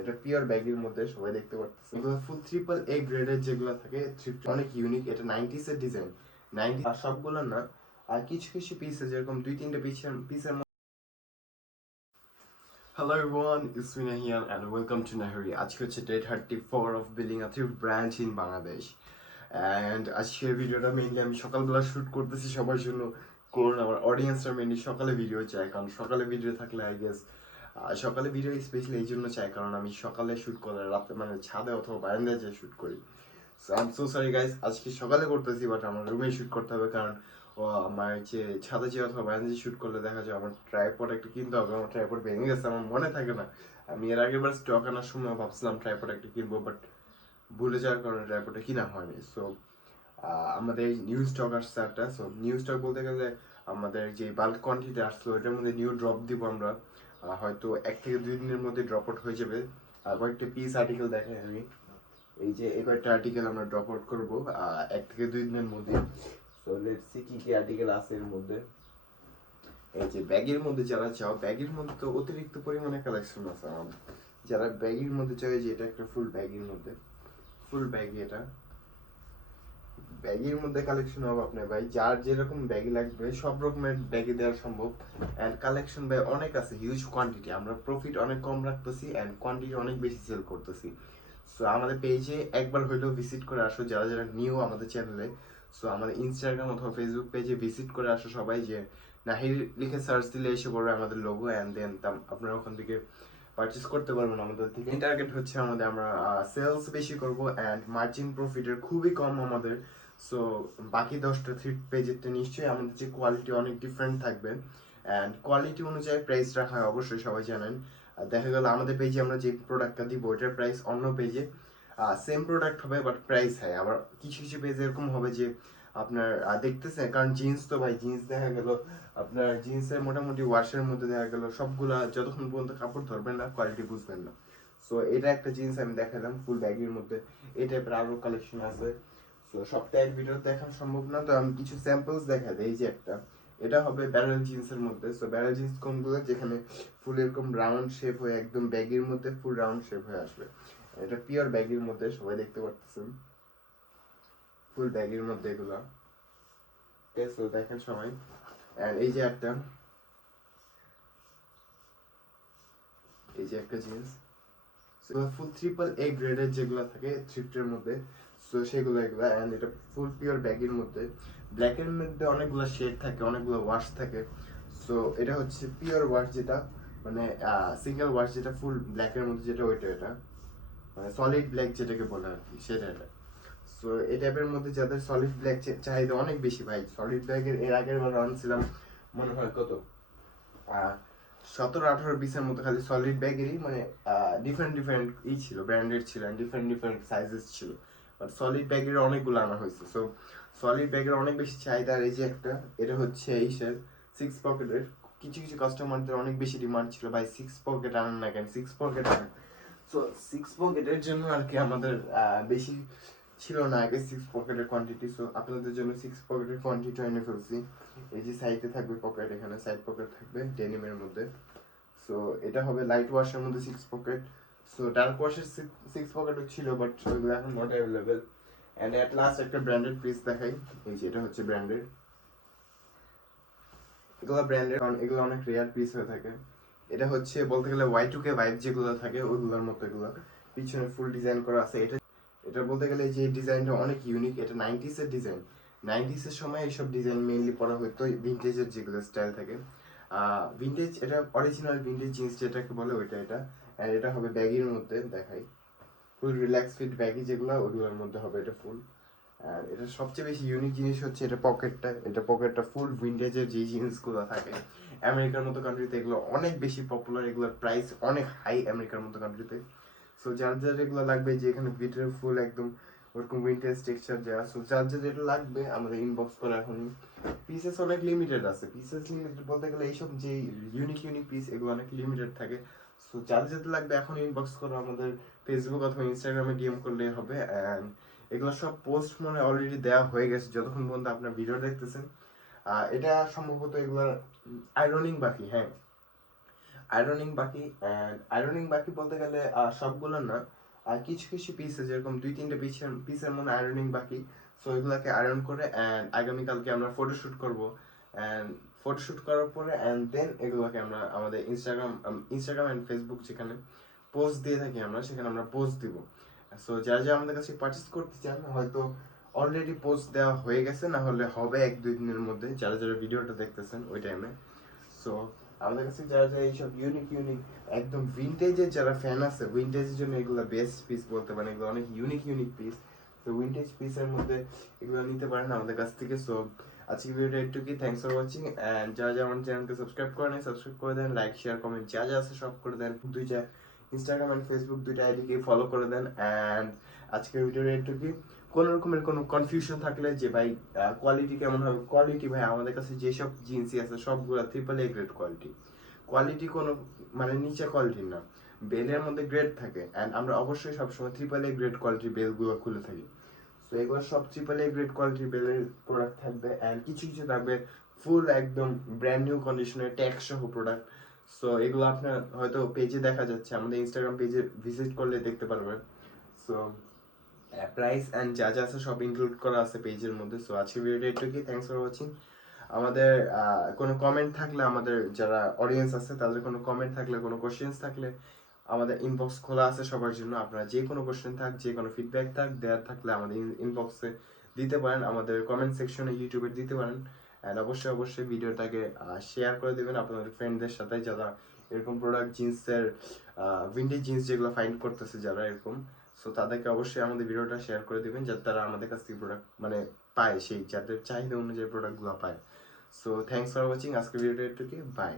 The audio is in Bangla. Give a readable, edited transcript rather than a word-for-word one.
এটা পিওর ব্যাগের মধ্যে সবাই দেখতে পারতেছে। এগুলো ফুল ট্রিপল এ গ্রেডের যেগুলো থাকে অনেক ইউনিক। এটা 90s এর ডিজাইন, 90 আর সবগুলো না, আর কিছু কিছু পিসে যেরকম দুই তিনটা পিসের Hello everyone, it's me Nahian and welcome to Nahiri. আজকে হচ্ছে day 34 of building a thrift branch in Bangladesh. And আজকের ভিডিওটা মেইনলি আমি সকালবেলা শুট করতেছি সবার জন্য, কারণ আমার অডিয়েন্সরা মেইনলি সকালে ভিডিও চায়, কারণ সকালে ভিডিও থাকলে আই গেস সকালে ভিডিও স্পেশালি এই জন্য চাই কারণ আমি সকালে শুট করলে রাতে মানে ছাদে অথবা বারান্দায় যেয়ে শুট করি। So I am so sorry guys, আজকে সকালে করতেছি বাট আমার রুমেই শুট করতে হবে, কারণ আমার যে ছাদে যে অথবা বারান্দায় শুট করলে দেখা যায় আমার ট্রাইপড একটা কিনতে হবে। আমার ট্রাইপড ভেঙে গেছে, আমার মনে থাকে না। আমি এর আগের বার স্টক আনার সময় ভাবছিলাম ট্রাইপড একটা কিনবো, বাট ভুলে যাওয়ার কারণে ট্রাইপডটা কিনা হয়নি। সো আমাদের নিউ স্টক আসছে একটা। সো নিউ স্টক বলতে গেলে আমাদের যে বাল্ক কোয়ান্টিটি আসলো এটার মধ্যে নিউ ড্রপ দিব আমরা, হয়তো 1 থেকে 2 দিনের মধ্যে ড্রপ আউট হয়ে যাবে। আর কয়েকটা পিস আর্টিকেল দেখাই আমি। এই যে এই কয়েকটা আর্টিকেল আমরা ড্রপ আউট করবো 1 থেকে 2 দিনের মধ্যে। সো লেটস সি কি কি আর্টিকেল আছে এর মধ্যে। এই যে ব্যাগের মধ্যে যারা চাও, ব্যাগের মধ্যে তো অতিরিক্ত পরিমাণে কালেকশন আছে আমাদের। যারা ব্যাগের মধ্যে চাই, যে এটা একটা ফুল ব্যাগের মধ্যে, ফুল ব্যাগ, এটা ব্যাগের মধ্যে কালেকশন হবে আপনার ভাই, যার যেরকম ব্যাগ লাগবে সব রকমের ব্যাগে দেওয়া সম্ভব। অ্যান্ড কালেকশন ভাই অনেক আছে, হিউজ কোয়ান্টিটি। আমরা প্রফিট অনেক কম রাখতেছি অ্যান্ড কোয়ান্টিটি অনেক বেশি সেল করতেছি। সো আমাদের পেজে একবার হইলেও ভিজিট করে আসো যারা যারা নিউ আমাদের চ্যানেলে। সো আমাদের ইনস্টাগ্রাম অথবা ফেসবুক পেজে ভিজিট করে আসো সবাই, যে নাহির লিখে সার্চ দিলে এসে পড়বে আমাদের লোগো, অ্যান্ড দেন আপনারা ওখান থেকে পারচেস করতে পারবেন আমাদের থেকে। টার্গেট হচ্ছে আমাদের, আমরা সেলস বেশি করব অ্যান্ড মার্জিন প্রফিটের খুবই কম আমাদের। সো বাকি 10টা থ্রিফট পেজেরটা নিশ্চয়ই আমাদের যে কোয়ালিটি অনেক ডিফারেন্ট থাকবে, অ্যান্ড কোয়ালিটি অনুযায়ী প্রাইস রাখা হয় অবশ্যই সবাই জানেন। দেখা গেল আমাদের পেজে আমরা যে প্রোডাক্টটা দিব ওইটার প্রাইস অন্য পেজে সেম প্রোডাক্ট হবে বাট প্রাইস হাই। আবার কিছু কিছু পেজ এরকম হবে যে আপনার দেখতেছেন, কারণ জিন্স তো ভাই, জিন্স দেখা গেল আপনার জিন্সের মোটামুটি ওয়াশের মধ্যে দেখা গেল সবগুলা যতক্ষণ পর্যন্ত কাপড় ধরবেন না কোয়ালিটি বুঝবেন না। সো এটা একটা জিন্স আমি দেখালাম ফুল ব্যাগের মধ্যে, এই টাইপের আরো কালেকশন আছে। সো সবটা এক ভিডিও দেখানো সম্ভব না, তো আমি কিছু স্যাম্পলস দেখাই দিই। এই যে একটা, এটা হবে ব্যারেল জিন্সের মধ্যে। সো ব্যারেল জিন্স কোনগুলো, যেখানে ফুল এরকম রাউন্ড শেপ হয়ে একদম ব্যাগের মধ্যে ফুল রাউন্ড শেপ হয়ে আসবে। এটা পিওর ব্যাগের মধ্যে সবাই দেখতে পারতেছেন, ফুল ব্যাগের মধ্যে এগুলো। সো দেখেন সবাই। আর এই যে একটা, এই যে একটা জিন্স, ফুল ট্রিপল এ গ্রেডের যেগুলো থাকে থ্রিফটের মধ্যে, সো সেগুলো এগুলো। অ্যান্ড এটা ফুল পিওর ব্যাগের মধ্যে, ব্ল্যাকের মধ্যে অনেকগুলো শেড থাকে, অনেকগুলো ওয়াশ থাকে। সো এটা হচ্ছে পিওর ওয়াশ, যেটা মানে সিঙ্গেল ওয়াশ, যেটা ফুল ব্ল্যাকের মধ্যে, যেটা ওইটা, এটা মানে সলিড ব্ল্যাক যেটাকে বলে আর কি, সেটা এটা। সো এই টাইপের মধ্যে যাদের সলিড ব্ল্যাক চাহিদা অনেক বেশি ভাই, সলিড ব্ল্যাকের এর আগের বার আনছিলাম মনে হয় কত 17, 18, 20-এর মতো খালি সলিড ব্যাগেরই, মানে ডিফারেন্ট ডিফারেন্ট ছিল, ব্র্যান্ডেড ছিল, ডিফারেন্ট ডিফারেন্ট সাইজেস ছিল। বাট সলিড ব্যাগের অনেকগুলো আনা হয়েছে। সো সলিড ব্যাগের অনেক বেশি চাহিদা। আর এই যে একটা, এটা হচ্ছে এইসের 6 পকেটের। কিছু কিছু কাস্টমারদের অনেক বেশি ডিমান্ড ছিল, ভাই 6 পকেট আনেন না কেন, 6 পকেট আনেন। সো 6 পকেটের জন্য আর কি আমাদের বেশি ছিল না আগে 6 পকেটের কোয়ান্টিটি। সো আপনাদের জন্য 6 পকেটের কোয়ান্টিটি এনে ফেলছি। এই যে সাইডে থাকবে পকেট, এখানে সাইড পকেট থাকবে ডেনিমের মধ্যে। সো এটা হবে লাইট ওয়াশের মধ্যে 6 পকেট। সো ডার্ক ওয়াশের 6 পকেটও ছিল বাট ওইগুলো এখন not available. And at last একটা ব্র্যান্ডেড পিস দেখাই। এই যে এটা হচ্ছে ব্র্যান্ডেড, এগুলো ব্র্যান্ডেড কারণ এগুলো অনেক রেয়ার পিস হয়ে থাকে। এটা হচ্ছে বলতে গেলে Y2K ভাইব যেগুলো থাকে ওইগুলোর মতো এগুলো, পিছনে ফুল ডিজাইন করা আছে। এটা এটা বলতে গেলে যে ডিজাইনটা অনেক ইউনিক, এটা 90s এর ডিজাইন। 90s এর সময় এইসব ডিজাইন মেইনলি পরা হতো, ভিন্টেজের যেগুলো স্টাইল থাকে। ভিন্টেজ, এটা অরিজিনাল ভিন্টেজ জিন্স যেটাকে বলে ওইটা এটা। আর এটা হবে ব্যাগির মধ্যে দেখাই, ফুল রিল্যাক্স ফিট ব্যাগি যেগুলো ওইগুলোর মধ্যে হবে এটা ফুল। আর এটা সবচেয়ে বেশি ইউনিক জিনিস হচ্ছে এটা পকেটটা, এটা পকেটটা ফুল ভিন্টেজের যে জিন্সগুলো থাকে আমেরিকার মতো কান্ট্রিতে এগুলো অনেক বেশি পপুলার, এগুলোর প্রাইস অনেক হাই আমেরিকার মতো কান্ট্রিতে। সো যার যার এগুলো লাগবে, যে এখানে ভিতরে ফুল একদম ওরকম উইন্টেজ টেক্সচার দেওয়া, সো যার যার যেটা লাগবে আমাদের ইনবক্স করে। এখন পিসেস অনেক লিমিটেড আছে, পিসেস লিমিটেড বলতে গেলে এইসব যে ইউনিক ইউনিক পিস এগুলো অনেক লিমিটেড থাকে। সো যার যেটা লাগবে এখন ইনবক্স করো, আমাদের ফেসবুক অথবা ইনস্টাগ্রামে ডিএম করলে হবে। অ্যান্ড এগুলো সব পোস্ট মনে অলরেডি দেওয়া হয়ে গেছে যতক্ষণ পর্যন্ত আপনার ভিডিও দেখতেছেন। এটা সম্ভবত এগুলো আয়রনিং বাকি, হ্যাঁ আয়রনিং বাকি, অ্যান্ড আয়রনিং বাকি বলতে গেলে সবগুলো না, আর কিছু কিছু পিসে যেরকম 2-3টে পিসের মনে আয়রনিং বাকি। সো এগুলোকে আয়রন করে অ্যান্ড আগামীকালকে আমরা ফটোশ্যুট করব, অ্যান্ড ফটোশ্যুট করার পরে অ্যান্ড দেন এগুলোকে আমরা আমাদের ইনস্টাগ্রাম অ্যান্ড ফেসবুক যেখানে পোস্ট দিয়ে থাকি আমরা, সেখানে আমরা পোস্ট দিব। সো যারা যারা আমাদের কাছে পারচেস করতে চান, হয়তো অলরেডি পোস্ট দেওয়া হয়ে গেছে, না হলে হবে 1-2 দিনের মধ্যে, যারা যারা ভিডিওটা দেখতেছেন ওই টাইমে। সো আমাদের কাছে যারা যারা এইসব ইউনিক ইউনিক একদম ভিনটেজের যারা ফ্যান আছে, ভিনটেজের জন্য এগুলো বেস্ট পিস বলতে পারেন, এগুলো অনেক ইউনিক ইউনিক পিস। তো ভিনটেজ পিসের মধ্যে এগুলো নিতে পারেন আমাদের কাছ থেকে। সো আজকে ভিডিওটা একটুকুই, থ্যাংকস ফর ওয়াচিং, অ্যান্ড যারা যারা আমার চ্যানেলকে সাবস্ক্রাইব করে নেই সাবস্ক্রাইব করে দেন, লাইক শেয়ার কমেন্ট যা যা আছে সব করে দেন, দুইটা ইনস্টাগ্রাম অ্যান্ড ফেসবুক দুইটা আইডিকে ফলো করে দেন। অ্যান্ড আজকের ভিডিওটা একটুকুই, কোনো রকমের কোনো কনফিউশন থাকলে যে ভাই কোয়ালিটি কেমন হবে, কোয়ালিটি ভাই আমাদের কাছে যেসব জিন্সই আছে সবগুলো AAA গ্রেড কোয়ালিটি। কোয়ালিটি কোনো মানে নিচে কোয়ালিটির না, বেলের মধ্যে গ্রেড থাকে, অ্যান্ড আমরা অবশ্যই সবসময় AAA গ্রেড কোয়ালিটির বেলগুলো খুলে থাকি। সো এগুলো সব AAA গ্রেড কোয়ালিটির বেলের প্রোডাক্ট থাকবে, অ্যান্ড কিছু কিছু থাকবে ফুল একদম ব্র্যান্ড নিউ কন্ডিশনের ট্যাক্স সহ প্রোডাক্ট। সো এগুলো আপনার হয়তো পেজে দেখা যাচ্ছে, আমাদের ইনস্টাগ্রাম পেজে ভিজিট করলে দেখতে পারবেন। সো প্রাইস অ্যান্ড যা যা আছে সব ইনক্লুড করা আছে পেজের মধ্যে। সো আজকের ভিডিওটা একটুকুই, থ্যাংকস ফর ওয়াচিং। আমাদের কোনো কমেন্ট থাকলে, আমাদের যারা অডিয়েন্স আছে তাদের কোনো কমেন্ট থাকলে, কোনো কোশ্চেন্স থাকলে, আমাদের ইনবক্স খোলা আছে সবার জন্য। আপনারা যে কোনো কোশ্চেন থাক, যে কোনো ফিডব্যাক থাক দেওয়ার থাকলে আমাদের ইনবক্সে দিতে পারেন, আমাদের কমেন্ট সেকশনে ইউটিউবে দিতে পারেন। অ্যান্ড অবশ্যই অবশ্যই ভিডিওটাকে শেয়ার করে দেবেন আপনাদের ফ্রেন্ডদের সাথে, যারা এরকম প্রোডাক্ট জিন্সের উইন্ডেজ জিন্স যেগুলো ফাইন্ড করতেছে যারা এরকম। সো তাদেরকে অবশ্যই আমাদের ভিডিওটা শেয়ার করে দিবেন, যাতে তারা আমাদের কাছ থেকে প্রোডাক্ট মানে পায়, সেই যাদের চাহিদা অনুযায়ী প্রোডাক্টগুলো পায়। সো থ্যাংকস ফর ওয়াচিং, আজকের ভিডিওটা একটুকি, বাই।